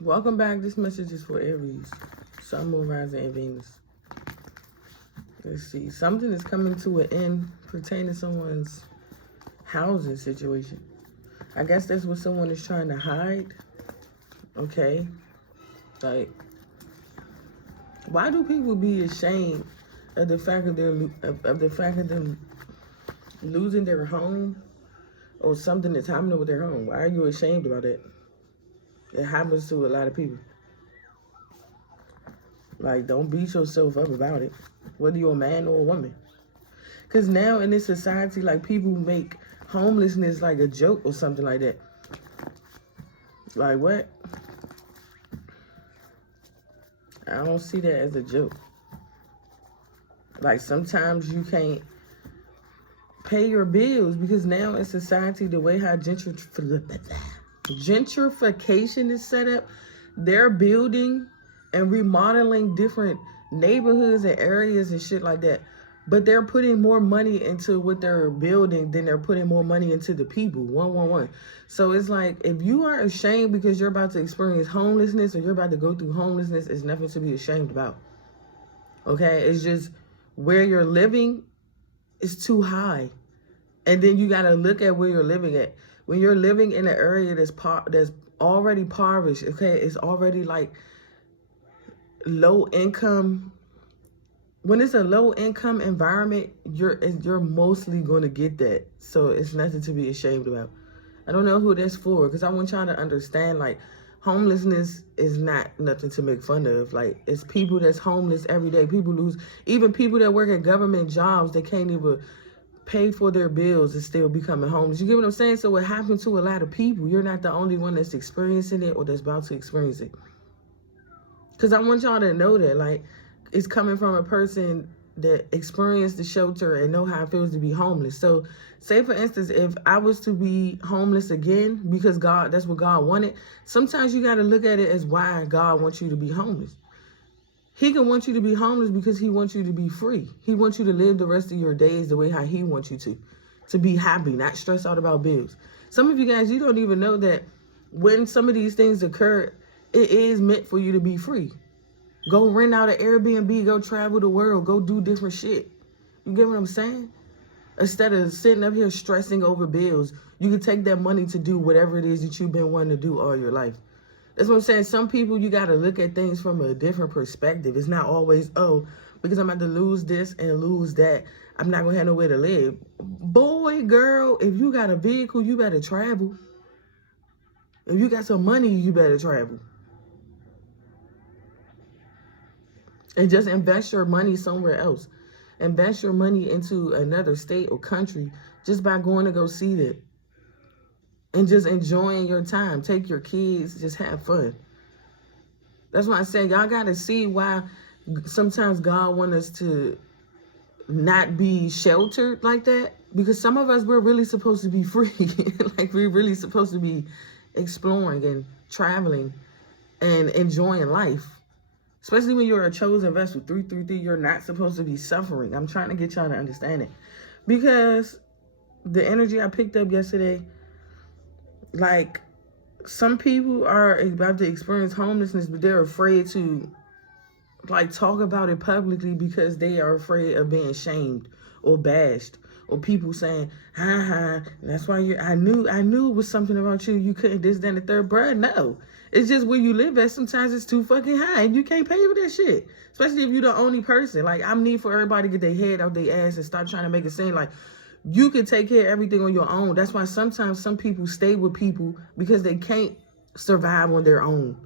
Welcome back. This message is for Aries, Sun, Moon, Rising, and Venus. Let's see. Something is coming to an end pertaining to someone's housing situation. I guess that's what someone is trying to hide. Okay. Like, why do people be ashamed of the fact of them losing their home or something that's happening with their home? Why are you ashamed about it? It happens to a lot of people. Like, don't beat yourself up about it, whether you're a man or a woman. Because now in this society, like, people make homelessness like a joke or something like that. Like, what? I don't see that as a joke. Like, sometimes you can't pay your bills because now in society, the way how gentrification is set up, they're building and remodeling different neighborhoods and areas and shit like that. But they're putting more money into what they're building than they're putting more money into the people. 111. So it's like, if you are ashamed because you're about to experience homelessness or you're about to go through homelessness, it's nothing to be ashamed about. Okay? It's just where you're living is too high. And then you got to look at where you're living at. When you're living in an area that's already impoverished, okay, it's already like low income. When it's a low income environment, you're mostly going to get that. So it's nothing to be ashamed about. I don't know who that's for, because I want y'all to understand, like, homelessness is not nothing to make fun of. Like, it's people that's homeless every day. Even people that work at government jobs, they can't even pay for their bills and still becoming homeless. You get what I'm saying? So what happened to a lot of people? You're not the only one that's experiencing it or that's about to experience it. Because I want y'all to know that, like, it's coming from a person that experienced the shelter and know how it feels to be homeless. So say, for instance, if I was to be homeless again because that's what God wanted, sometimes you got to look at it as why God wants you to be homeless. He can want you to be homeless because he wants you to be free. He wants you to live the rest of your days the way how he wants you to be happy, not stress out about bills. Some of you guys, you don't even know that when some of these things occur, it is meant for you to be free. Go rent out an Airbnb, go travel the world, go do different shit. You get what I'm saying? Instead of sitting up here stressing over bills, you can take that money to do whatever it is that you've been wanting to do all your life. That's what I'm saying. Some people, you got to look at things from a different perspective. It's not always, oh, because I'm about to lose this and lose that, I'm not going to have nowhere to live. Boy, girl, if you got a vehicle, you better travel. If you got some money, you better travel. And just invest your money somewhere else. Invest your money into another state or country just by going to go see it. And just enjoying your time. Take your kids, just have fun. That's why I say y'all got to see why sometimes God wants us to not be sheltered like that. Because some of us, we're really supposed to be free. Like, we're really supposed to be exploring and traveling and enjoying life. Especially when you're a chosen vessel. 333, you're not supposed to be suffering. I'm trying to get y'all to understand it. Because the energy I picked up yesterday, like, some people are about to experience homelessness, but they're afraid to, like, talk about it publicly because they are afraid of being shamed or bashed or people saying, ha, that's why I knew it was something about you. You couldn't this, then the third, bruh. No, it's just where you live at. Sometimes it's too fucking high and you can't pay for that shit. Especially if you're the only person. Like, I need for everybody to get their head out their ass and stop trying to make it seem like you can take care of everything on your own. That's why sometimes some people stay with people because they can't survive on their own.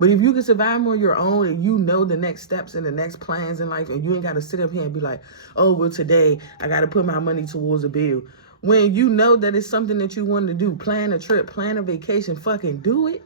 But if you can survive on your own and you know the next steps and the next plans in life, and you ain't got to sit up here and be like, oh, well, today I got to put my money towards a bill. When you know that it's something that you want to do, plan a trip, plan a vacation, fucking do it.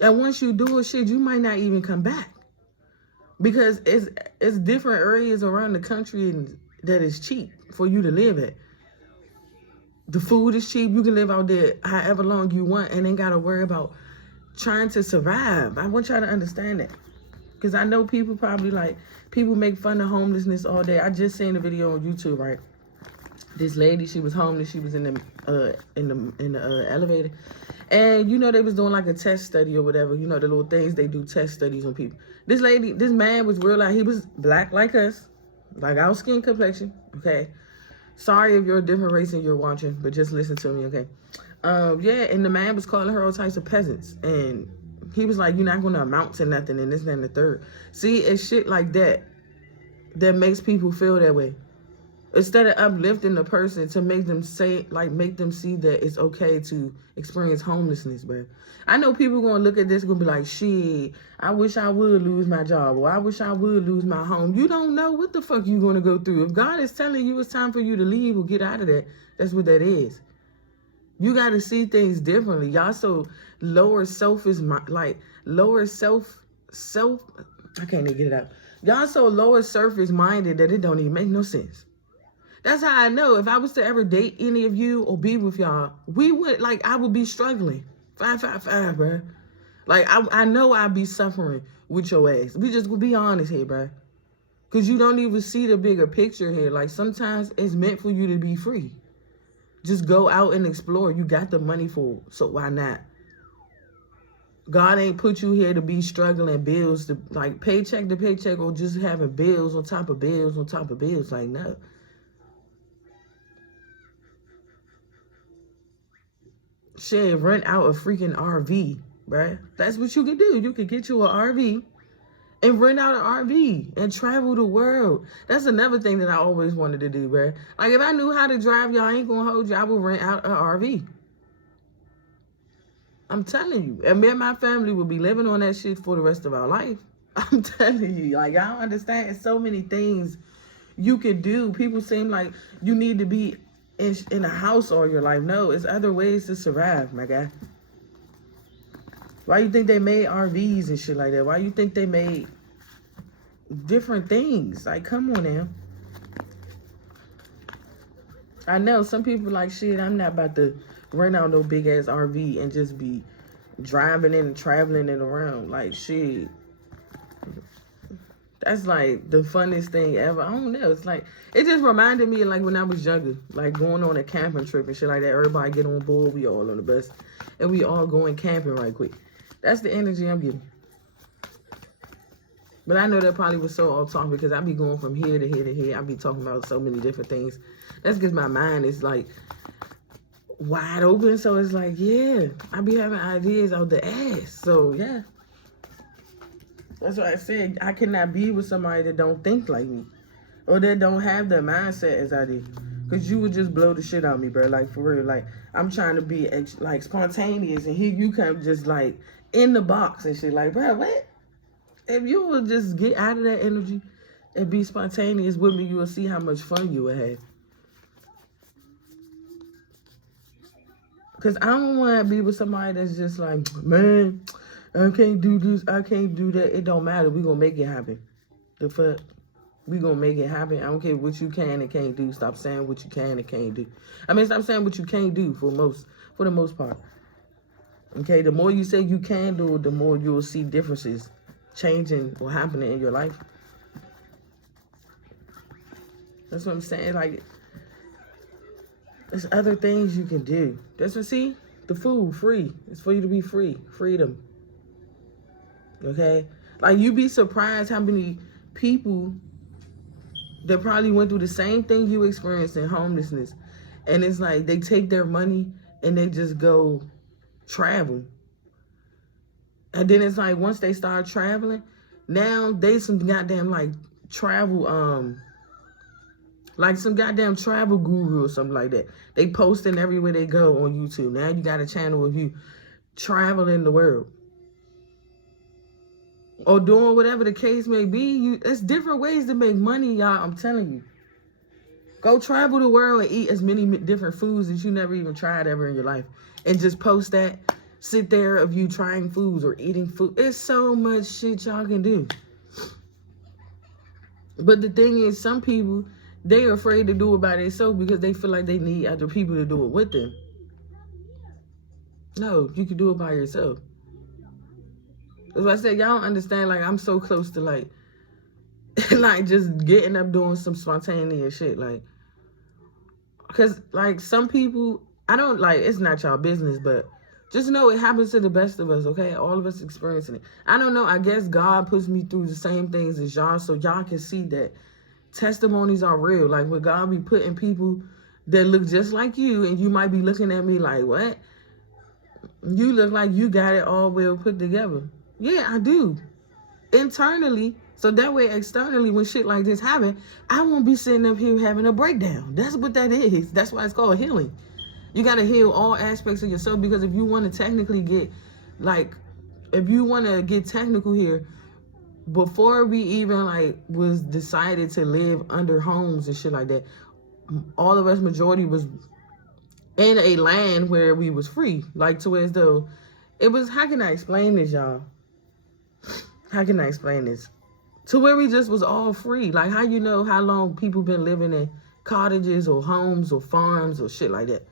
And once you do it, shit, you might not even come back. Because it's different areas around the country that is cheap for you to live at. The food is cheap. You can live out there however long you want and ain't got to worry about trying to survive. I want y'all to understand that. Because I know people make fun of homelessness all day. I just seen a video on YouTube, right? This lady, she was homeless. She was in the elevator, and you know they was doing like a test study or whatever. You know the little things they do test studies on people. This man was real, like he was black like us, like our skin complexion. Okay, sorry if you're a different race and you're watching, but just listen to me, okay? Yeah, and the man was calling her all types of peasants, and he was like, "You're not gonna amount to nothing," and this, and the third. See, it's shit like that that makes people feel that way. Instead of uplifting the person to make them make them see that it's okay to experience homelessness, bro. I know people gonna look at this and gonna be like, shit, I wish I would lose my job, or I wish I would lose my home. You don't know what the fuck you gonna go through. If God is telling you it's time for you to leave or get out of that, that's what that is. You gotta see things differently. Y'all so lower self is lower self, I can't even get it out. Y'all so lower surface minded that it don't even make no sense. That's how I know if I was to ever date any of you or be with y'all, I would be struggling. 555, bro. Like, I know I'd be suffering with your ass. We just will be honest here, bro. Because you don't even see the bigger picture here. Like, sometimes it's meant for you to be free. Just go out and explore. You got the money for it, so why not? God ain't put you here to be struggling bills, to like paycheck to paycheck, or just having bills on top of bills on top of bills. Like, no. Shit, rent out a freaking RV, bruh. That's what you can do. You can get you an RV and rent out an RV and travel the world. That's another thing that I always wanted to do, bruh. Like, if I knew how to drive, y'all ain't gonna hold you. I would rent out an RV. I'm telling you. And me and my family would be living on that shit for the rest of our life. I'm telling you. Like, I don't understand. It's so many things you can do. People seem like you need to be in a house all your life. No, it's other ways to survive, my guy. Why you think they made RVs and shit like that? Why you think they made different things? Like, come on now. I know some people like, shit, I'm not about to rent out no big ass RV and just be driving in and traveling it around. Like, shit. That's like the funniest thing ever. I don't know. It's like, it just reminded me of like when I was younger, like going on a camping trip and shit like that. Everybody get on board, we all on the bus, and we all going camping right quick. That's the energy I'm getting. But I know that probably was so off topic because I be going from here to here to here. I be talking about so many different things. That's because my mind is like wide open. So it's like, yeah, I be having ideas out the ass. So yeah. That's why I said I cannot be with somebody that don't think like me. Or that don't have the mindset as I do. Because you would just blow the shit out of me, bro. Like, for real. Like, I'm trying to be, like, spontaneous. And here you come just, like, in the box and shit. Like, bro, what? If you would just get out of that energy and be spontaneous with me, you will see how much fun you would have. Because I don't want to be with somebody that's just like, man, I can't do this, I can't do that. It don't matter. We're going to make it happen. The fuck? We're going to make it happen. I don't care what you can and can't do. Stop saying what you can and can't do. I mean, stop saying what you can't do for the most part. Okay? The more you say you can do, the more you'll see differences changing or happening in your life. That's what I'm saying. Like, there's other things you can do. That's what, see? The food, free. It's for you to be free. Freedom. Okay? Like, you be surprised how many people that probably went through the same thing you experienced in homelessness. And it's like they take their money and they just go travel. And then it's like once they start traveling, now they some goddamn like travel, like some goddamn travel guru or something like that. They posting everywhere they go on YouTube. Now you got a channel of you traveling the world. Or doing whatever the case may be. It's different ways to make money, y'all. I'm telling you. Go travel the world and eat as many different foods that you never even tried ever in your life. And just post that. Sit there of you trying foods or eating food. It's so much shit y'all can do. But the thing is, some people, they are afraid to do it by themselves because they feel like they need other people to do it with them. No, you can do it by yourself. As I said, y'all don't understand, like, I'm so close to, like, like, just getting up doing some spontaneous shit, like, Because, like, some people, I don't, like, it's not y'all business, but just know it happens to the best of us, okay? All of us experiencing it. I don't know. I guess God puts me through the same things as y'all so y'all can see that testimonies are real. Like, when God be putting people that look just like you, and you might be looking at me like, what? You look like you got it all well put together. Yeah, I do. Internally, so that way externally, when shit like this happen, I won't be sitting up here having a breakdown. That's what that is. That's why it's called healing. You got to heal all aspects of yourself, because if you want to technically get, like, if you want to get technical here, before we even, like, was decided to live under homes and shit like that, all of us, majority, was in a land where we was free. Like, to as though it was, how can I explain this, y'all? How can I explain this? To where we just was all free. Like, how you know how long people been living in cottages or homes or farms or shit like that?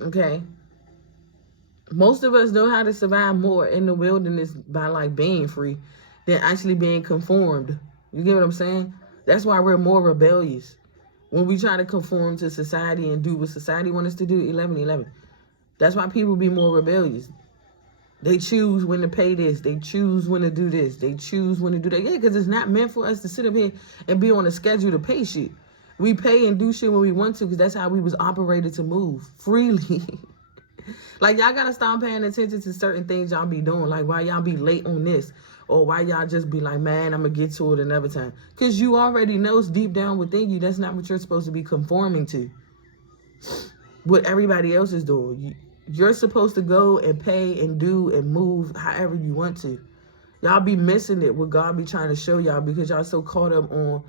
Okay? Most of us know how to survive more in the wilderness by, like, being free than actually being conformed. You get what I'm saying? That's why we're more rebellious. When we try to conform to society and do what society wants us to do, 11-11. That's why people be more rebellious. They choose when to pay this. They choose when to do this. They choose when to do that. Yeah, because it's not meant for us to sit up here and be on a schedule to pay shit. We pay and do shit when we want to, because that's how we was operated to move freely. Like, y'all got to stop paying attention to certain things y'all be doing. Like, why y'all be late on this? Or why y'all just be like, man, I'm going to get to it another time. Because you already know deep down within you, that's not what you're supposed to be conforming to. What everybody else is doing. You're supposed to go and pay and do and move however you want to. Y'all be missing it, what God be trying to show y'all, because y'all so caught up on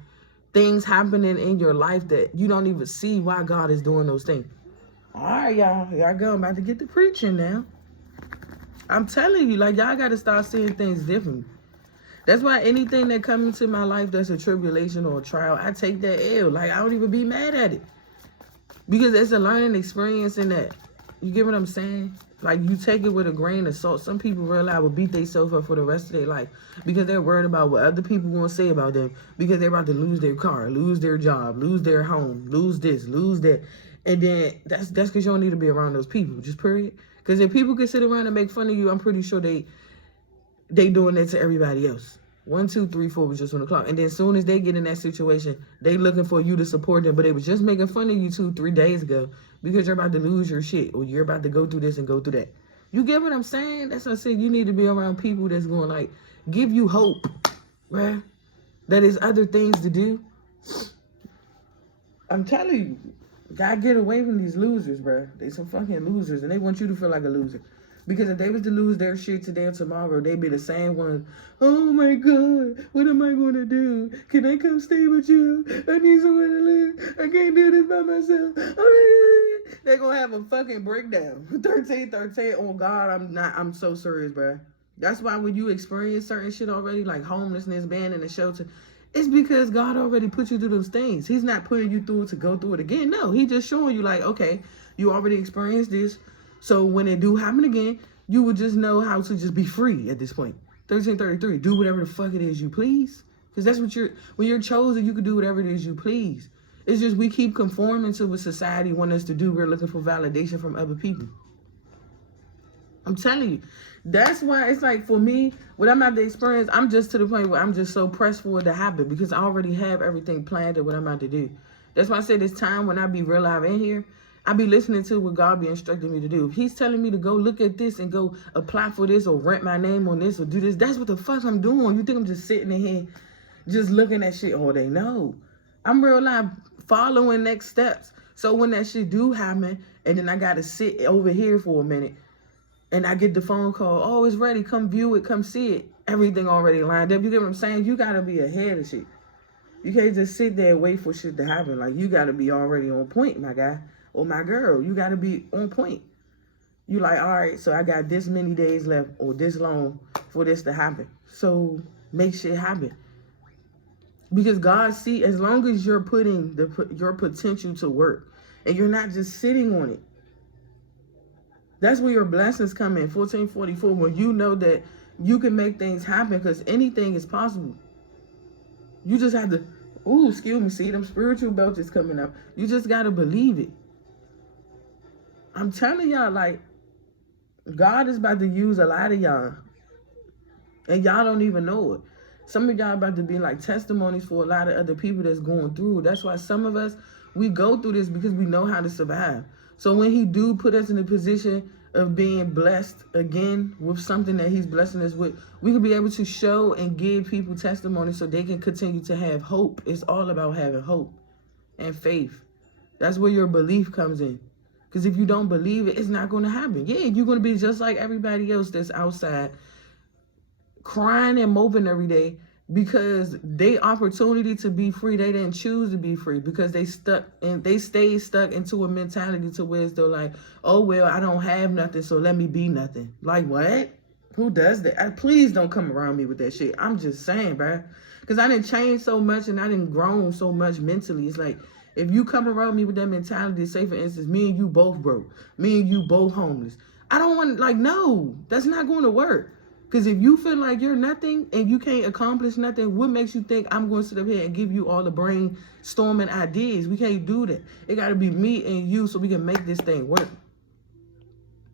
things happening in your life that you don't even see why God is doing those things. All right, y'all. Here I go. I'm about to get to preaching now. I'm telling you, like, y'all got to start seeing things differently. That's why anything that comes into my life that's a tribulation or a trial, I take that L. Like, I don't even be mad at it. Because it's a learning experience in that. You get what I'm saying? Like, you take it with a grain of salt. Some people realize will beat themselves up for the rest of their life because they're worried about what other people want to say about them, because they're about to lose their car, lose their job, lose their home, lose this, lose that. And then that's because you don't need to be around those people, just period. Because if people can sit around and make fun of you, I'm pretty sure they doing that to everybody else. 1, 2, 3, 4 was just on the clock. And then as soon as they get in that situation, they looking for you to support them. But they was just making fun of you 2, 3 days ago because you're about to lose your shit, or you're about to go through this and go through that. You get what I'm saying? That's what I said. You need to be around people that's going to, like, give you hope, right? That is other things to do. I'm telling you, gotta get away from these losers, bro. They some fucking losers, and they want you to feel like a loser. Because if they was to lose their shit today or tomorrow, they'd be the same ones. Oh my God, what am I going to do? Can I come stay with you? I need somewhere to live. I can't do this by myself. They're going to have a fucking breakdown. 13, oh God, I'm so serious, bro. That's why when you experience certain shit already, like homelessness, being in a shelter, it's because God already put you through those things. He's not putting you through it to go through it again. No, he just showing you, like, okay, you already experienced this. So when it do happen again, you would just know how to just be free at this point. 1333, do whatever the fuck it is you please. Because that's what when you're chosen, you can do whatever it is you please. It's just we keep conforming to what society wants us to do. We're looking for validation from other people. I'm telling you. That's why it's like, for me, what I'm about to experience, I'm just to the point where I'm just so pressed for it to happen, because I already have everything planned of what I'm about to do. That's why I said it's time when I be real live in here, I be listening to what God be instructing me to do. If he's telling me to go look at this and go apply for this or rent my name on this or do this, that's what the fuck I'm doing. You think I'm just sitting in here just looking at shit all day? No. I'm real live following next steps. So when that shit do happen, and then I got to sit over here for a minute, and I get the phone call, oh, it's ready, come view it, come see it. Everything already lined up. You get what I'm saying? You got to be ahead of shit. You can't just sit there and wait for shit to happen. Like, you got to be already on point, my guy. Or my girl, you got to be on point. You like, all right, so I got this many days left or this long for this to happen. So make shit happen. Because God see, as long as you're putting your potential to work and you're not just sitting on it, that's where your blessings come in. 1444, when you know that you can make things happen, because anything is possible. You just have to, Ooh, excuse me. See, them spiritual belts is coming up. You just got to believe it. I'm telling y'all, like, God is about to use a lot of y'all. And y'all don't even know it. Some of y'all about to be like testimonies for a lot of other people that's going through. That's why some of us, we go through this because we know how to survive. So when he do put us in a position of being blessed again with something that he's blessing us with, we can be able to show and give people testimony so they can continue to have hope. It's all about having hope and faith. That's where your belief comes in. Because if you don't believe it, it's not going to happen. Yeah, you're going to be just like everybody else that's outside crying and moping every day because they opportunity to be free, they didn't choose to be free because they stay stuck into a mentality to where they're like, oh well, I don't have nothing, so let me be nothing. Like what? Who does that? Please don't come around me with that shit. I'm just saying, bro, because I didn't change so much and I didn't grown so much mentally. It's like, if you come around me with that mentality, say for instance, me and you both broke, me and you both homeless, I don't want, like, no, that's not going to work. Because if you feel like you're nothing and you can't accomplish nothing, what makes you think I'm going to sit up here and give you all the brainstorming ideas? We can't do that. It got to be me and you so we can make this thing work.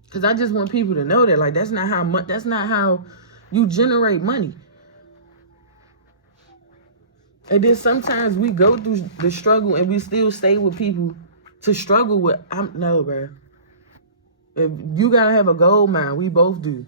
Because I just want people to know that, like, that's not how you generate money. And then sometimes we go through the struggle and we still stay with people to struggle with. No, bro. If you got to have a gold mine. We both do.